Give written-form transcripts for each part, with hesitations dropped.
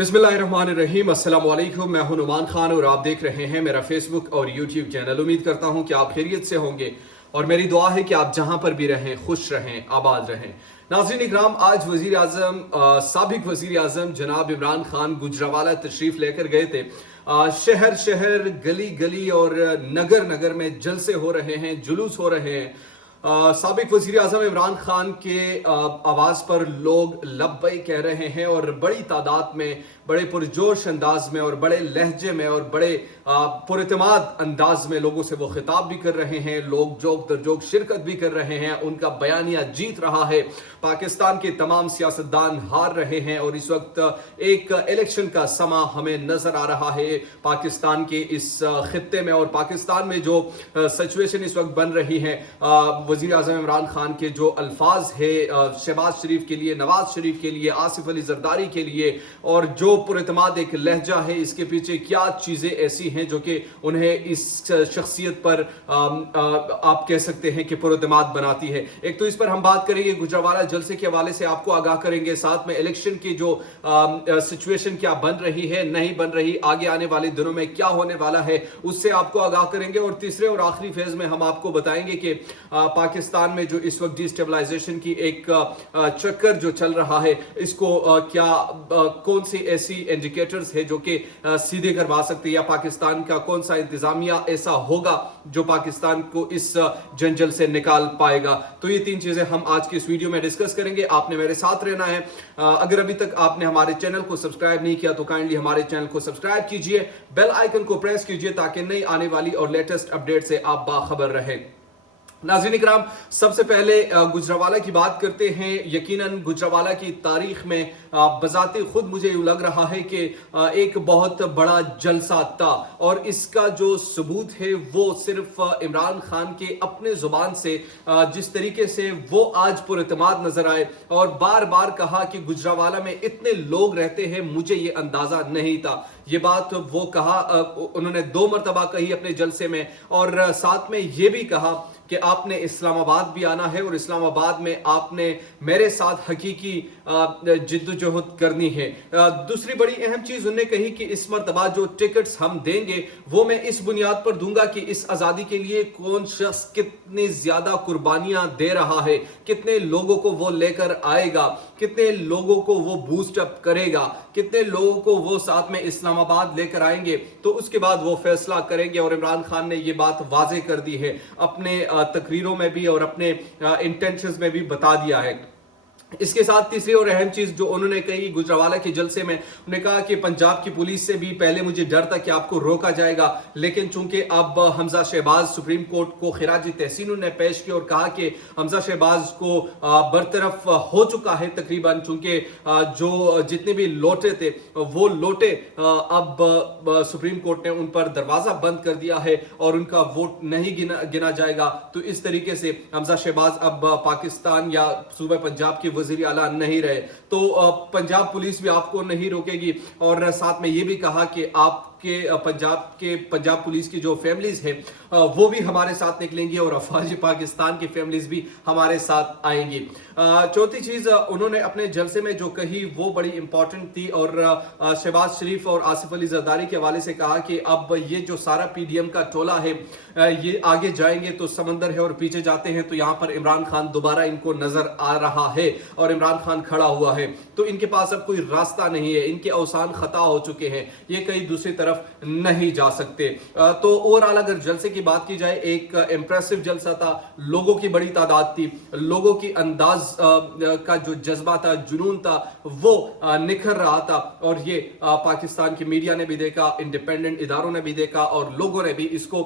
बिस्मिल्लाहिर्रहमानिर्रहीम, अस्सलाम वालेकुम। मैं हूं नुमान खान और आप देख रहे हैं मेरा फेसबुक और यूट्यूब चैनल। उम्मीद करता हूं कि आप खैरियत से होंगे और मेरी दुआ है कि आप जहां पर भी रहें खुश रहें, आबाद रहें। नाज़रीन इकराम, आज वज़ीर आज़म साबिक़ वज़ीर आज़म जनाब इमरान खान गुजरावाला तशरीफ़ लेकर गए थे। शहर शहर, गली गली और नगर नगर में जलसे हो रहे हैं, जुलूस हो रहे हैं। साबिक़ वज़ीर आज़म इमरान खान के आवाज़ पर लोग लब्बैक कह रहे हैं और बड़ी तादाद में, बड़े पुरजोश अंदाज में और बड़े लहजे में और बड़े पुरइत्माद अंदाज में लोगों से वो खिताब भी कर रहे हैं। लोग जोक दर जोक शिरकत भी कर रहे हैं। उनका बयानिया जीत रहा है। पाकिस्तान के तमाम सियासतदान हार रहे हैं और इस वक्त एक इलेक्शन का समा हमें नजर आ रहा है पाकिस्तान के इस खित्ते में। और पाकिस्तान में जो सिचुएशन इस वक्त बन रही है, वज़ीर आज़म इमरान खान के जो अल्फाज है शहबाज शरीफ के लिए, नवाज शरीफ के लिए, आसिफ अली जरदारी के लिए, और जो पुरइत्माद एक लहजा है, इसके पीछे क्या चीज़ें ऐसी हैं जो कि उन्हें इस शख्सियत पर आप कह सकते हैं कि पुरइत्माद बनाती है। एक तो इस पर हम बात करेंगे, गुजरावाला जलसे के हवाले से आपको आगाह करेंगे, साथ में इलेक्शन की जो सिचुएशन क्या बन रही है, नहीं बन रही, आगे आने वाले दिनों में क्या होने वाला है, उससे आपको आगाह करेंगे। और तीसरे और आखिरी फेज में हम आपको बताएंगे कि पाकिस्तान में जो इस वक्त डिस्टेबलाइजेशन की एक चक्कर जो चल रहा है, इसको क्या कौन सी ऐसी इंडिकेटर्स है जो कि सीधे करवा सकती है, या पाकिस्तान का कौन सा इंतजामिया ऐसा होगा जो पाकिस्तान को इस जंजल से निकाल पाएगा। तो ये तीन चीजें हम आज की इस वीडियो में डिस्कस करेंगे। आपने मेरे साथ रहना है। अगर अभी तक आपने हमारे चैनल को सब्सक्राइब नहीं किया तो काइंडली हमारे चैनल को सब्सक्राइब कीजिए, बेल आइकन को प्रेस कीजिए ताकि नई आने वाली और लेटेस्ट अपडेट से आप बाखबर रहें। नाज़रीन इकराम, सबसे पहले गुजरावाला की बात करते हैं। यकीनन गुजरावाला की तारीख में बजाते खुद मुझे यूँ लग रहा है कि एक बहुत बड़ा जलसा था, और इसका जो सबूत है वो सिर्फ इमरान खान के अपने जुबान से जिस तरीके से वो आज पुरइत्माद नजर आए और बार बार कहा कि गुजरावाला में इतने लोग रहते हैं, मुझे ये अंदाजा नहीं था। ये बात वो कहा, उन्होंने 2 मरतबा कही अपने जलसे में, और साथ में ये भी कहा कि आपने इस्लामाबाद भी आना है और इस्लामाबाद में आपने मेरे साथ हकीकी जिद्दोजहद करनी है। दूसरी बड़ी अहम चीज उन्होंने कही कि इस मरतबा जो टिकट्स हम देंगे वो मैं इस बुनियाद पर दूंगा कि इस आज़ादी के लिए कौन शख्स कितनी ज्यादा कुर्बानियां दे रहा है, कितने लोगों को वो लेकर आएगा, कितने लोगों को वो बूस्ट अप करेगा, कितने लोगों को वो साथ में इस्लामाबाद लेकर आएंगे, तो उसके बाद वो फैसला करेंगे। और इमरान खान ने ये बात वाज़ेह कर दी है, अपने तकरीरों में भी और अपने इंटेंशंस में भी बता दिया है। इसके साथ तीसरी और अहम चीज जो उन्होंने कही गुजरावाला के जलसे में, उन्होंने कहा कि पंजाब की पुलिस से भी पहले मुझे डर था कि आपको रोका जाएगा, लेकिन चूंकि अब हमजा शहबाज सुप्रीम कोर्ट को खिराजी तहसीन ने पेश की और कहा कि हमजा शहबाज को बरतरफ हो चुका है तकरीबन, चूंकि जो जितने भी लौटे थे वो लौटे, अब सुप्रीम कोर्ट ने उन पर दरवाजा बंद कर दिया है और उनका वोट नहीं गिना जाएगा। तो इस तरीके से हमजा शहबाज अब पाकिस्तान या सूबे पंजाब के वज़ीर आला नहीं रहे, तो पंजाब पुलिस भी आपको नहीं रोकेगी। और साथ में ये भी कहा कि पंजाब पुलिस की जो फैमिलीज हैं वो भी हमारे साथ निकलेंगी और अफवाज पाकिस्तान की फैमिलीज भी हमारे साथ आएंगी। चौथी चीज उन्होंने अपने जलसे में जो कही वो बड़ी इंपॉर्टेंट थी, और शहबाज शरीफ और आसिफ अली जरदारी के हवाले से कहा कि अब ये जो सारा पीडीएम का टोला है ये आगे जाएंगे तो समंदर है और पीछे जाते हैं तो यहाँ पर इमरान खान दोबारा इनको नजर आ रहा है और इमरान खान खड़ा हुआ है, तो इनके पास अब कोई रास्ता नहीं है, इनके अवसान खता हो चुके हैं, ये कहीं दूसरी तरफ नहीं जा सकते। तो ओवरऑल अगर जलसे की बात की जाए, एक इंप्रेसिव जलसा था, लोगों की बड़ी तादाद थी, लोगों की अंदाज का जो जज्बा था, जुनून था, वो निखर रहा था, और ये पाकिस्तान की मीडिया ने भी देखा, इंडिपेंडेंट इदारों ने भी देखा और लोगों ने भी इसको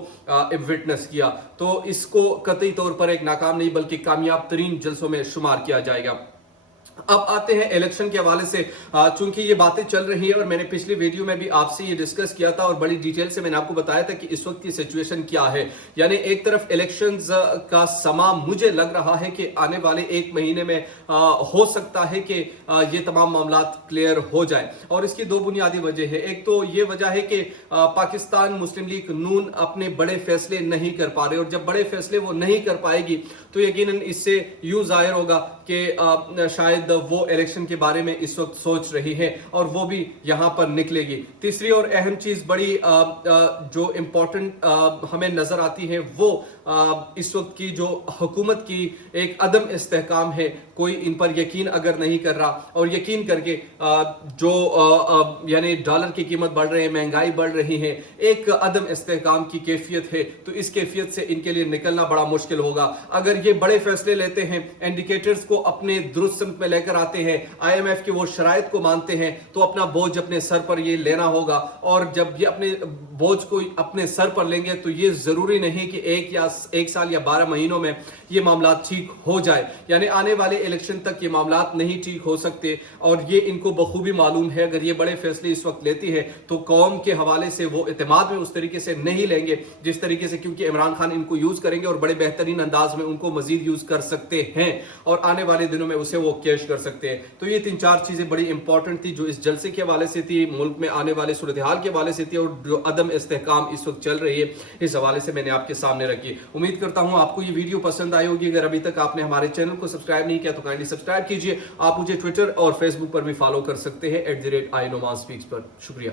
विटनेस किया। तो इसको कतई तौर पर एक नाकाम नहीं बल्कि कामयाब तरीन जलसों में शुमार किया जाएगा। अब आते हैं इलेक्शन के हवाले से, चूंकि ये बातें चल रही है और मैंने पिछली वीडियो में भी आपसे ये डिस्कस किया था और बड़ी डिटेल से मैंने आपको बताया था कि इस वक्त की सिचुएशन क्या है। यानी एक तरफ इलेक्शंस का समा मुझे लग रहा है कि आने वाले 1 महीने में हो सकता है कि ये तमाम मामला क्लियर हो जाए, और इसकी 2 बुनियादी वजह है। एक तो ये वजह है कि पाकिस्तान मुस्लिम लीग नून अपने बड़े फैसले नहीं कर पा रहे, और जब बड़े फैसले वो नहीं कर पाएगी तो यकीनन इससे यूं जाहिर होगा कि शायद शायद वो इलेक्शन के बारे में इस वक्त सोच रही है और वो भी यहाँ पर निकलेगी। तीसरी और अहम चीज बड़ी जो इम्पोर्टेंट हमें नजर आती है वो इस वक्त की जो हुकूमत की एक अदम इस्तेहकाम है, कोई इन पर यकीन अगर नहीं कर रहा और यकीन करके जो यानी डॉलर की कीमत बढ़ रही है, महंगाई बढ़ रही है, एक अदम इस्तेहकाम की कैफियत है, तो इस कैफियत से इनके लिए निकलना बड़ा मुश्किल होगा। अगर ये बड़े फैसले लेते हैं, इंडिकेटर्स को अपने दुरुस्त सिमत में लेकर आते हैं, IMF की वो शराइत को मानते हैं, तो अपना बोझ अपने सर पर ये लेना होगा। और जब ये अपने बोझ को अपने सर पर लेंगे तो ये जरूरी नहीं कि एक साल या 12 महीनों में ये मामला ठीक हो जाए, यानी आने वाले इलेक्शन तक ये मामला नहीं ठीक हो सकते। और ये इनको बखूबी मालूम है, अगर ये बड़े फैसले इस वक्त लेती है तो कौम के हवाले से वो इत्तेमाद में उस तरीके से नहीं लेंगे जिस तरीके से, क्योंकि इमरान खान इनको यूज करेंगे और बड़े बेहतरीन अंदाज में उनको मजीद यूज कर सकते हैं और आने वाले दिनों में उसे वो कैश कर सकते हैं। तो ये 3-4 चीजें बड़ी इंपॉर्टेंट थी जो इस जलसे के हवाले से थी, मुल्क में आने वाले सूरत हाल के हवाले से थी और जो अदम इस्तेहकाम इस वक्त चल रही है इस हवाले से मैंने आपके सामने रखी। उम्मीद करता हूं आपको ये वीडियो पसंद आई होगी। अगर अभी तक आपने हमारे चैनल को सब्सक्राइब नहीं किया तो काइंडली सब्सक्राइब कीजिए। आप मुझे ट्विटर और फेसबुक पर भी फॉलो कर सकते हैं @INomanSpeaks पर। शुक्रिया।